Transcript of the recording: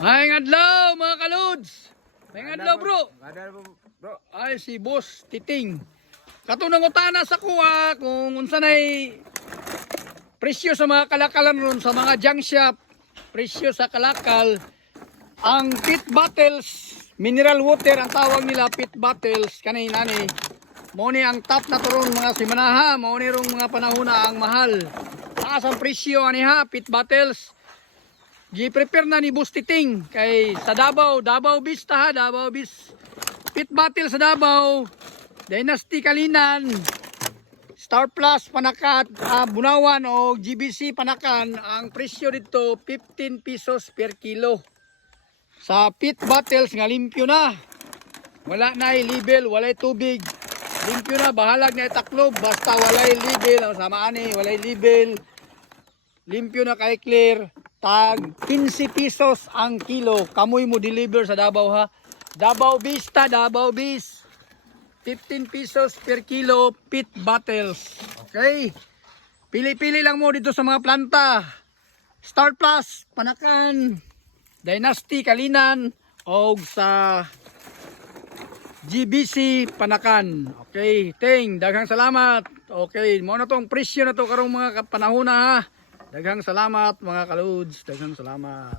Maayong adlaw mga kaluds. Maayong adlaw bro. Bro. Ay si Boss Titing. Katunang utana sa kuha kung unsa nay presyo sa mga kalakalan ron sa mga junk shop. Presyo sa kalakal. Ang pit bottles, mineral water ang tawag nila, pit bottles kanina ni. Mo ni ang top na turon mga simanaha, mo ni rong mga panahona ang mahal. Taas ang presyo ani ha, pit bottles. Gi-prepare na ni Boss Titing kay sa Davao, Davao Beach ta ha, Davao Beach. Pit bottle sa Davao, Dynasty Kalinan, Star Plus Panakat, Bunawan o GBC Panakan, ang presyo dito 15 pesos per kilo. Sa pit bottles nga limpyo na. Wala na label, walay tubig. Limpyo na, bahalag na itaklob basta walay label, ang samaan ni walay label. Limpyo na kay clear. Tag 15 pesos ang kilo. Kamoy mo deliver sa Davao ha. Davao Vista, Davao Beach. 15 pesos per kilo pit bottles. Okay. Pili-pili lang mo dito sa mga planta. Star Plus, Panakan, Dynasty Kalinan o sa GBC Panakan. Okay, ting, daghang salamat. Okay, mo na tong presyo na to karong mga panahon na ha. Daghang salamat mga kaludes, daghang salamat.